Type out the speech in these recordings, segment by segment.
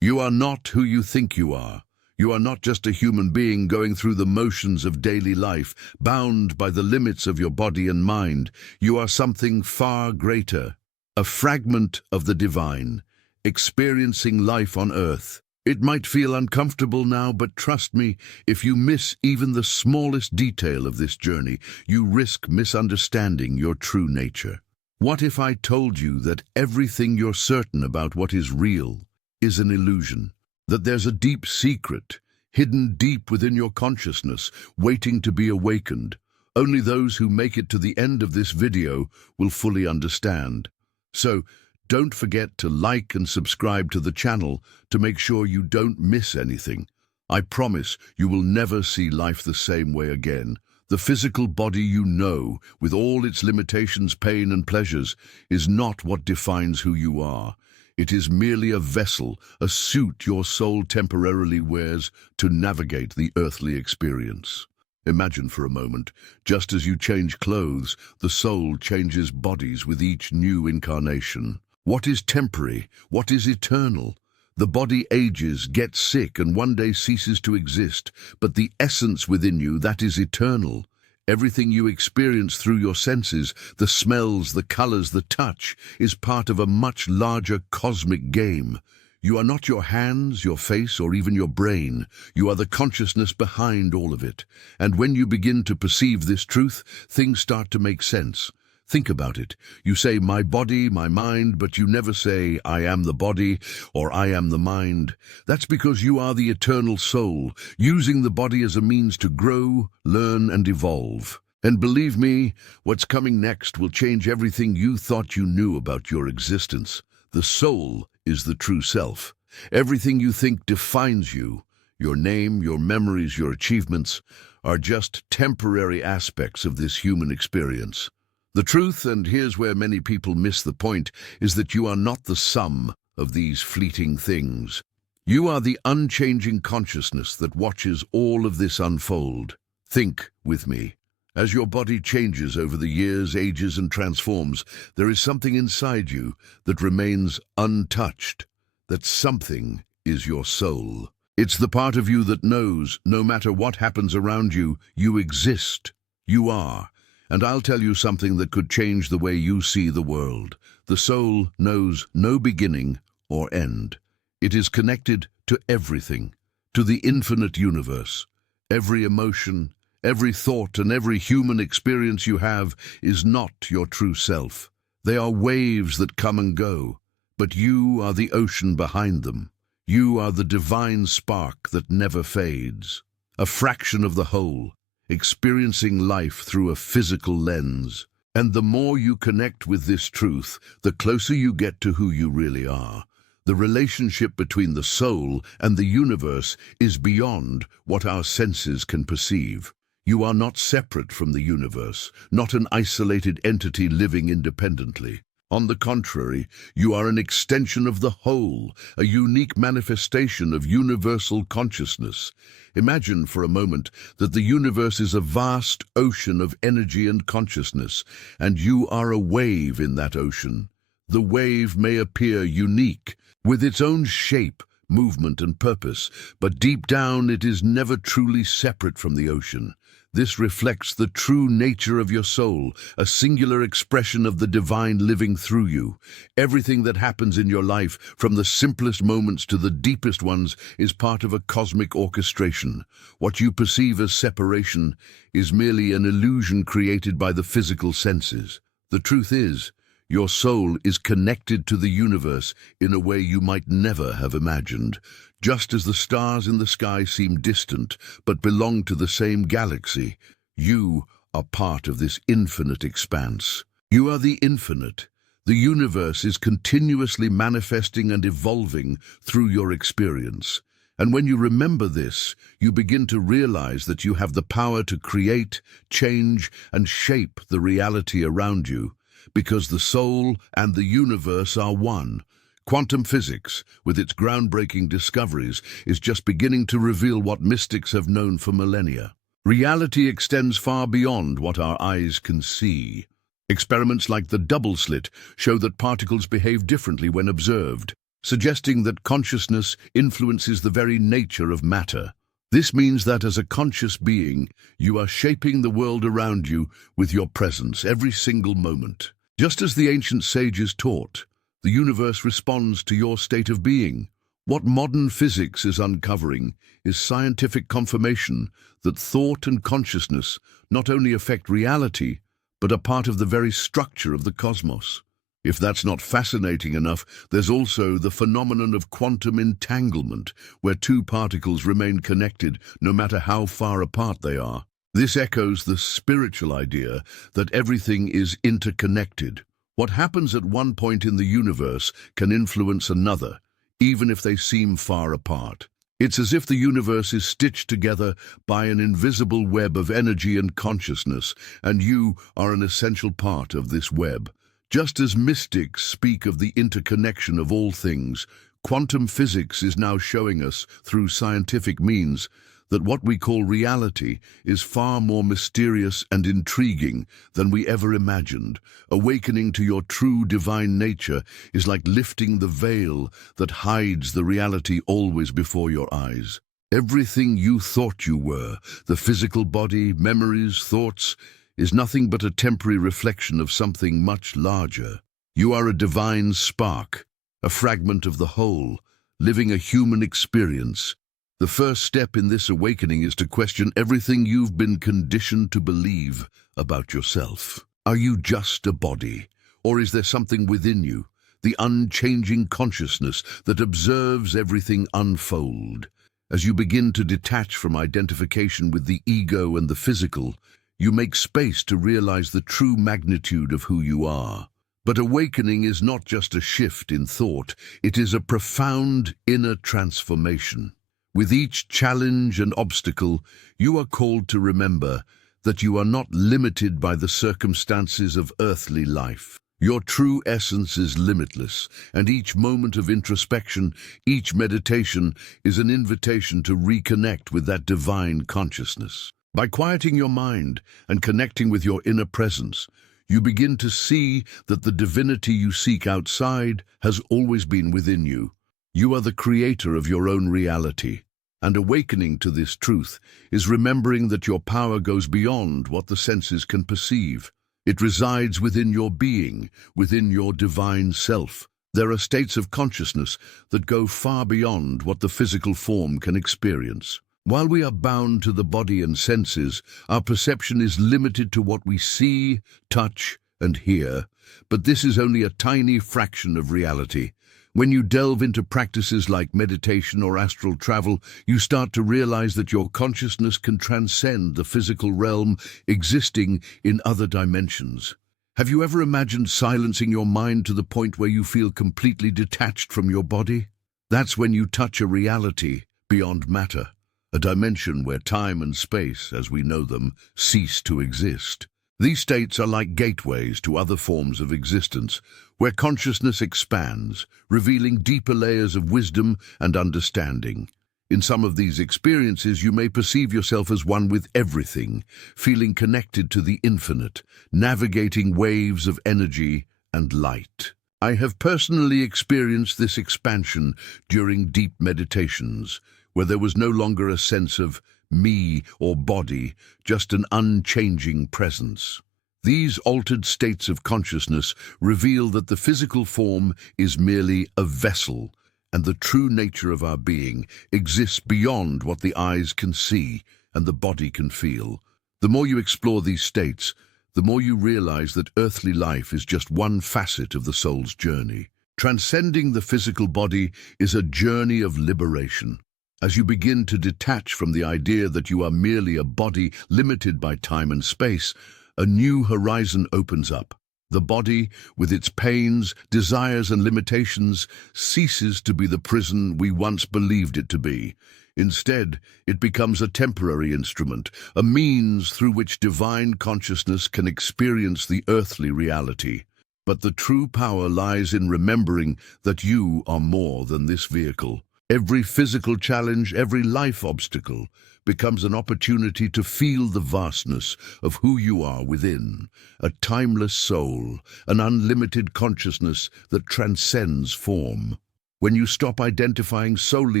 You are not who you think you are. You are not just a human being going through the motions of daily life, bound by the limits of your body and mind. You are something far greater, a fragment of the divine, experiencing life on earth. It might feel uncomfortable now, but trust me, if you miss even the smallest detail of this journey, you risk misunderstanding your true nature. What if I told you that everything you're certain about what is real is an illusion? That there's a deep secret, hidden deep within your consciousness, waiting to be awakened? Only those who make it to the end of this video will fully understand. So, don't forget to like and subscribe to the channel to make sure you don't miss anything. I promise you will never see life the same way again. The physical body you know, with all its limitations, pain and pleasures, is not what defines who you are. It is merely a vessel, a suit your soul temporarily wears to navigate the earthly experience. Imagine for a moment, just as you change clothes, the soul changes bodies with each new incarnation. What is temporary? What is eternal? The body ages, gets sick, and one day ceases to exist, but the essence within you, that is eternal. Everything you experience through your senses, the smells, the colors, the touch, is part of a much larger cosmic game. You are not your hands, your face, or even your brain. You are the consciousness behind all of it. And when you begin to perceive this truth, things start to make sense. Think about it. You say, my body, my mind, but you never say, I am the body, or I am the mind. That's because you are the eternal soul, using the body as a means to grow, learn, and evolve. And believe me, what's coming next will change everything you thought you knew about your existence. The soul is the true self. Everything you think defines you, your name, your memories, your achievements, are just temporary aspects of this human experience. The truth, and here's where many people miss the point, is that you are not the sum of these fleeting things. You are the unchanging consciousness that watches all of this unfold. Think with me. As your body changes over the years, ages, and transforms, there is something inside you that remains untouched. That something is your soul. It's the part of you that knows, no matter what happens around you, you exist. You are. And I'll tell you something that could change the way you see the world. The soul knows no beginning or end. It is connected to everything, to the infinite universe. Every emotion, every thought, and every human experience you have is not your true self. They are waves that come and go, but you are the ocean behind them. You are the divine spark that never fades, a fraction of the whole, experiencing life through a physical lens. And the more you connect with this truth, the closer you get to who you really are. The relationship between the soul and the universe is beyond what our senses can perceive. You are not separate from the universe, not an isolated entity living independently. On the contrary, you are an extension of the whole, a unique manifestation of universal consciousness. Imagine for a moment that the universe is a vast ocean of energy and consciousness, and you are a wave in that ocean. The wave may appear unique, with its own shape, movement, and purpose, but deep down it is never truly separate from the ocean. This reflects the true nature of your soul, a singular expression of the divine living through you. Everything that happens in your life, from the simplest moments to the deepest ones, is part of a cosmic orchestration. What you perceive as separation is merely an illusion created by the physical senses. The truth is, your soul is connected to the universe in a way you might never have imagined. Just as the stars in the sky seem distant but belong to the same galaxy, you are part of this infinite expanse. You are the infinite. The universe is continuously manifesting and evolving through your experience. And when you remember this, you begin to realize that you have the power to create, change, and shape the reality around you, because the soul and the universe are one. Quantum physics, with its groundbreaking discoveries, is just beginning to reveal what mystics have known for millennia. Reality extends far beyond what our eyes can see. Experiments like the double slit show that particles behave differently when observed. suggesting that consciousness influences the very nature of matter. This means that as a conscious being, you are shaping the world around you with your presence every single moment. Just as the ancient sages taught, the universe responds to your state of being. What modern physics is uncovering is scientific confirmation that thought and consciousness not only affect reality, but are part of the very structure of the cosmos. If that's not fascinating enough, there's also the phenomenon of quantum entanglement, where two particles remain connected no matter how far apart they are. This echoes the spiritual idea that everything is interconnected. What happens at one point in the universe can influence another, even if they seem far apart. It's as if the universe is stitched together by an invisible web of energy and consciousness, and you are an essential part of this web. Just as mystics speak of the interconnection of all things, quantum physics is now showing us, through scientific means, that what we call reality is far more mysterious and intriguing than we ever imagined. Awakening to your true divine nature is like lifting the veil that hides the reality always before your eyes. Everything you thought you were, the physical body, memories, thoughts, is nothing but a temporary reflection of something much larger. You are a divine spark, a fragment of the whole, living a human experience. The first step in this awakening is to question everything you've been conditioned to believe about yourself. Are you just a body? Or is there something within you, the unchanging consciousness that observes everything unfold? As you begin to detach from identification with the ego and the physical, you make space to realize the true magnitude of who you are. But awakening is not just a shift in thought, it is a profound inner transformation. With each challenge and obstacle, you are called to remember that you are not limited by the circumstances of earthly life. Your true essence is limitless, and each moment of introspection, each meditation, is an invitation to reconnect with that divine consciousness. By quieting your mind and connecting with your inner presence, you begin to see that the divinity you seek outside has always been within you. You are the creator of your own reality. And awakening to this truth is remembering that your power goes beyond what the senses can perceive. It resides within your being, within your divine self. There are states of consciousness that go far beyond what the physical form can experience. While we are bound to the body and senses, our perception is limited to what we see, touch, and hear. But this is only a tiny fraction of reality. When you delve into practices like meditation or astral travel, you start to realize that your consciousness can transcend the physical realm, existing in other dimensions. Have you ever imagined silencing your mind to the point where you feel completely detached from your body? That's when you touch a reality beyond matter, a dimension where time and space, as we know them, cease to exist. These states are like gateways to other forms of existence, where consciousness expands, revealing deeper layers of wisdom and understanding. In some of these experiences, you may perceive yourself as one with everything, feeling connected to the infinite, navigating waves of energy and light. I have personally experienced this expansion during deep meditations, where there was no longer a sense of me or body, just an unchanging presence. These altered states of consciousness reveal that the physical form is merely a vessel, and the true nature of our being exists beyond what the eyes can see and the body can feel. The more you explore these states, the more you realize that earthly life is just one facet of the soul's journey. Transcending the physical body is a journey of liberation. As you begin to detach from the idea that you are merely a body limited by time and space, a new horizon opens up. The body, with its pains, desires, and limitations, ceases to be the prison we once believed it to be. Instead, it becomes a temporary instrument, a means through which divine consciousness can experience the earthly reality. But the true power lies in remembering that you are more than this vehicle. Every physical challenge, every life obstacle, becomes an opportunity to feel the vastness of who you are within, a timeless soul, an unlimited consciousness that transcends form. When you stop identifying solely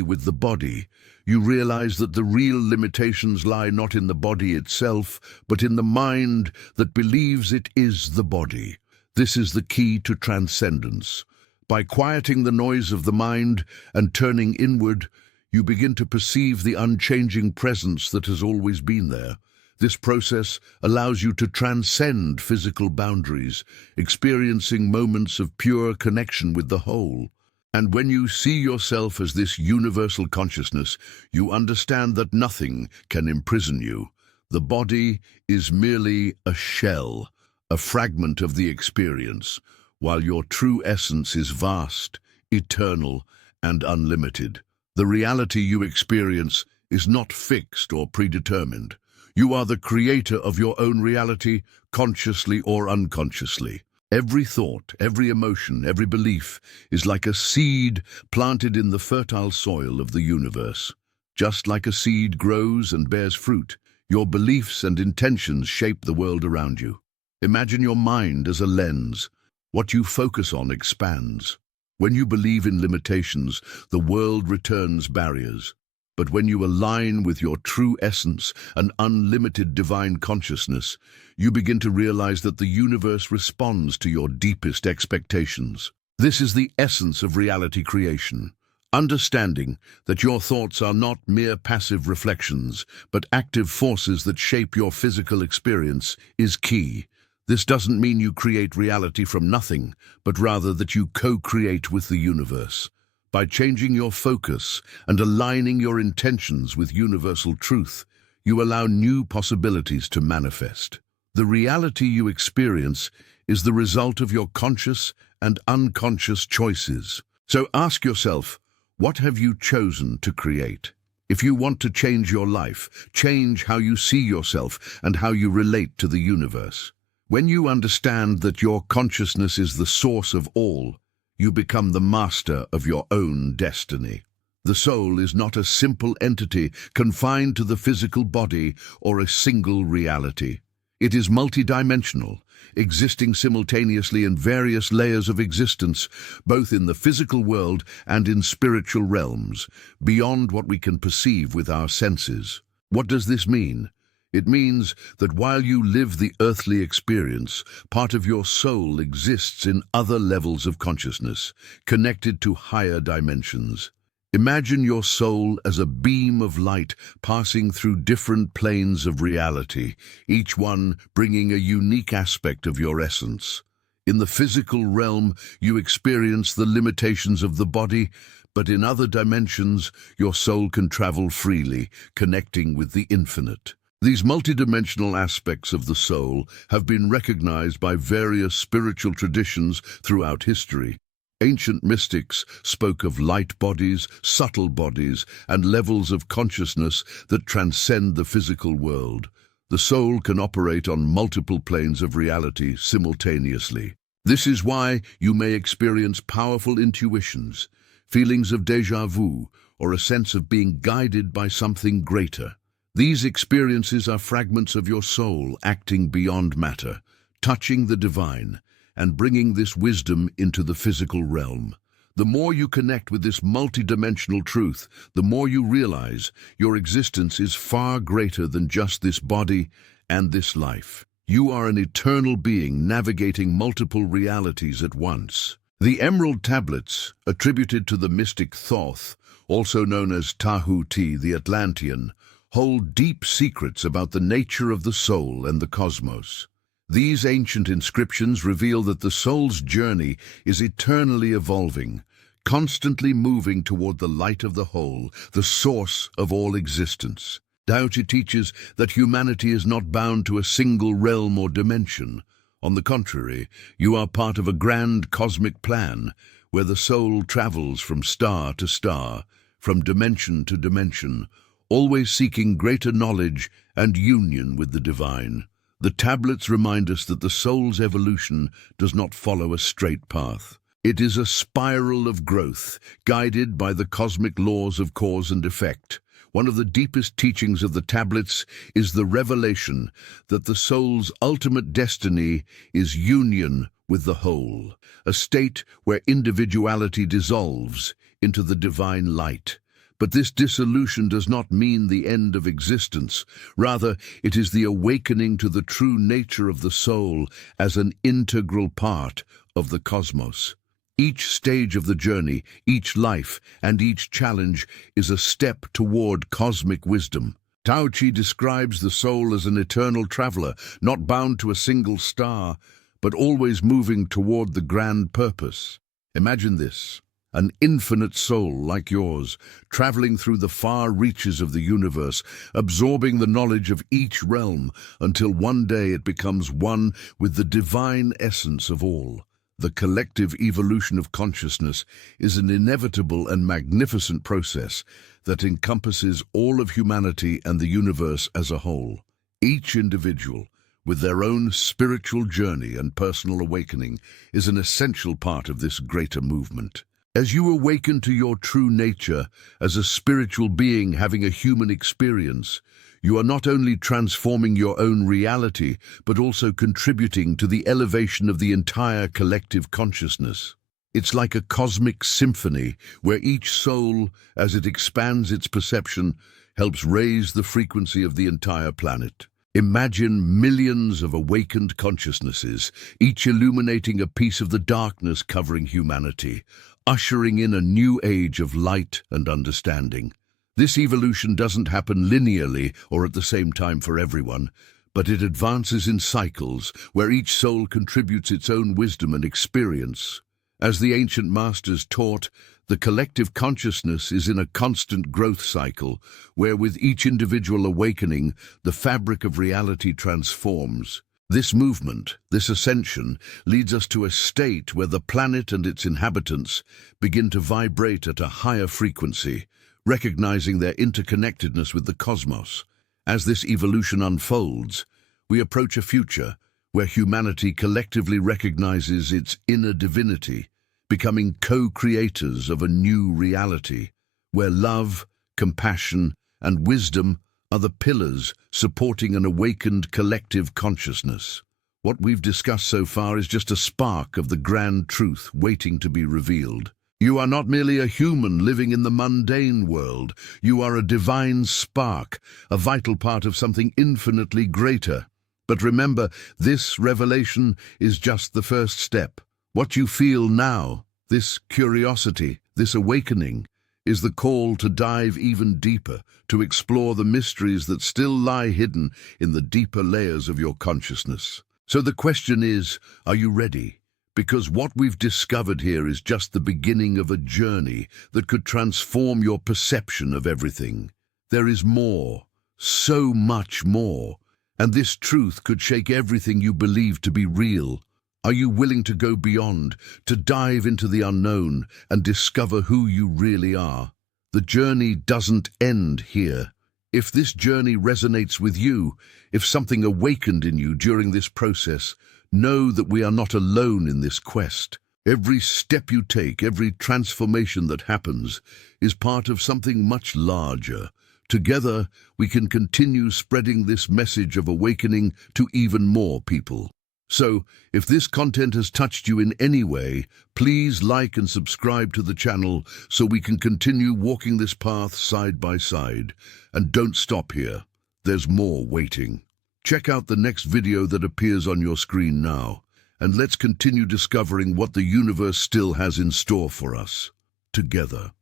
with the body, you realize that the real limitations lie not in the body itself, but in the mind that believes it is the body. This is the key to transcendence. By quieting the noise of the mind and turning inward, you begin to perceive the unchanging presence that has always been there. This process allows you to transcend physical boundaries, experiencing moments of pure connection with the whole. And when you see yourself as this universal consciousness, you understand that nothing can imprison you. The body is merely a shell, a fragment of the experience, while your true essence is vast, eternal, and unlimited. The reality you experience is not fixed or predetermined. You are the creator of your own reality, consciously or unconsciously. Every thought, every emotion, every belief is like a seed planted in the fertile soil of the universe. Just like a seed grows and bears fruit, your beliefs and intentions shape the world around you. Imagine your mind as a lens. What you focus on expands. When you believe in limitations, the world returns barriers. But when you align with your true essence, an unlimited divine consciousness, you begin to realize that the universe responds to your deepest expectations. This is the essence of reality creation. Understanding that your thoughts are not mere passive reflections, but active forces that shape your physical experience is key. This doesn't mean you create reality from nothing, but rather that you co-create with the universe. By changing your focus and aligning your intentions with universal truth, you allow new possibilities to manifest. The reality you experience is the result of your conscious and unconscious choices. So ask yourself, what have you chosen to create? If you want to change your life, change how you see yourself and how you relate to the universe. When you understand that your consciousness is the source of all, you become the master of your own destiny. The soul is not a simple entity confined to the physical body or a single reality. It is multidimensional, existing simultaneously in various layers of existence, both in the physical world and in spiritual realms, beyond what we can perceive with our senses. What does this mean? It means that while you live the earthly experience, part of your soul exists in other levels of consciousness, connected to higher dimensions. Imagine your soul as a beam of light passing through different planes of reality, each one bringing a unique aspect of your essence. In the physical realm, you experience the limitations of the body, but in other dimensions, your soul can travel freely, connecting with the infinite. These multidimensional aspects of the soul have been recognized by various spiritual traditions throughout history. Ancient mystics spoke of light bodies, subtle bodies, and levels of consciousness that transcend the physical world. The soul can operate on multiple planes of reality simultaneously. This is why you may experience powerful intuitions, feelings of déjà vu, or a sense of being guided by something greater. These experiences are fragments of your soul acting beyond matter, touching the divine, and bringing this wisdom into the physical realm. The more you connect with this multidimensional truth, the more you realize your existence is far greater than just this body and this life. You are an eternal being navigating multiple realities at once. The Emerald Tablets, attributed to the mystic Thoth, also known as Tahuti the Atlantean, hold deep secrets about the nature of the soul and the cosmos. These ancient inscriptions reveal that the soul's journey is eternally evolving, constantly moving toward the light of the whole, the source of all existence. Tao Te teaches that humanity is not bound to a single realm or dimension. On the contrary, you are part of a grand cosmic plan, where the soul travels from star to star, from dimension to dimension, always seeking greater knowledge and union with the divine. The tablets remind us that the soul's evolution does not follow a straight path. It is a spiral of growth, guided by the cosmic laws of cause and effect. One of the deepest teachings of the tablets is the revelation that the soul's ultimate destiny is union with the whole, a state where individuality dissolves into the divine light. But this dissolution does not mean the end of existence. Rather, it is the awakening to the true nature of the soul as an integral part of the cosmos. Each stage of the journey, each life, and each challenge is a step toward cosmic wisdom. Tao Te describes the soul as an eternal traveler, not bound to a single star, but always moving toward the grand purpose. Imagine this, an infinite soul like yours, traveling through the far reaches of the universe, absorbing the knowledge of each realm until one day it becomes one with the divine essence of all. The collective evolution of consciousness is an inevitable and magnificent process that encompasses all of humanity and the universe as a whole. Each individual, with their own spiritual journey and personal awakening, is an essential part of this greater movement. As you awaken to your true nature as a spiritual being having a human experience, you are not only transforming your own reality, but also contributing to the elevation of the entire collective consciousness. It's like a cosmic symphony where each soul, as it expands its perception, helps raise the frequency of the entire planet. Imagine millions of awakened consciousnesses, each illuminating a piece of the darkness covering humanity, ushering in a new age of light and understanding. This evolution doesn't happen linearly or at the same time for everyone, but it advances in cycles where each soul contributes its own wisdom and experience. As the ancient masters taught, the collective consciousness is in a constant growth cycle, where with each individual awakening, the fabric of reality transforms. This movement, this ascension, leads us to a state where the planet and its inhabitants begin to vibrate at a higher frequency, recognizing their interconnectedness with the cosmos. As this evolution unfolds, we approach a future where humanity collectively recognizes its inner divinity, becoming co-creators of a new reality, where love, compassion, and wisdom are the pillars supporting an awakened collective consciousness. What we've discussed so far is just a spark of the grand truth waiting to be revealed. You are not merely a human living in the mundane world. You are a divine spark, a vital part of something infinitely greater. But remember, this revelation is just the first step. What you feel now, this curiosity, this awakening, is the call to dive even deeper, to explore the mysteries that still lie hidden in the deeper layers of your consciousness. So the question is, are you ready? Because what we've discovered here is just the beginning of a journey that could transform your perception of everything. There is more, so much more, and this truth could shake everything you believe to be real. Are you willing to go beyond, to dive into the unknown and discover who you really are? The journey doesn't end here. If this journey resonates with you, if something awakened in you during this process, know that we are not alone in this quest. Every step you take, every transformation that happens, is part of something much larger. Together, we can continue spreading this message of awakening to even more people. So, if this content has touched you in any way, please like and subscribe to the channel so we can continue walking this path side by side. And don't stop here. There's more waiting. Check out the next video that appears on your screen now, and let's continue discovering what the universe still has in store for us, together.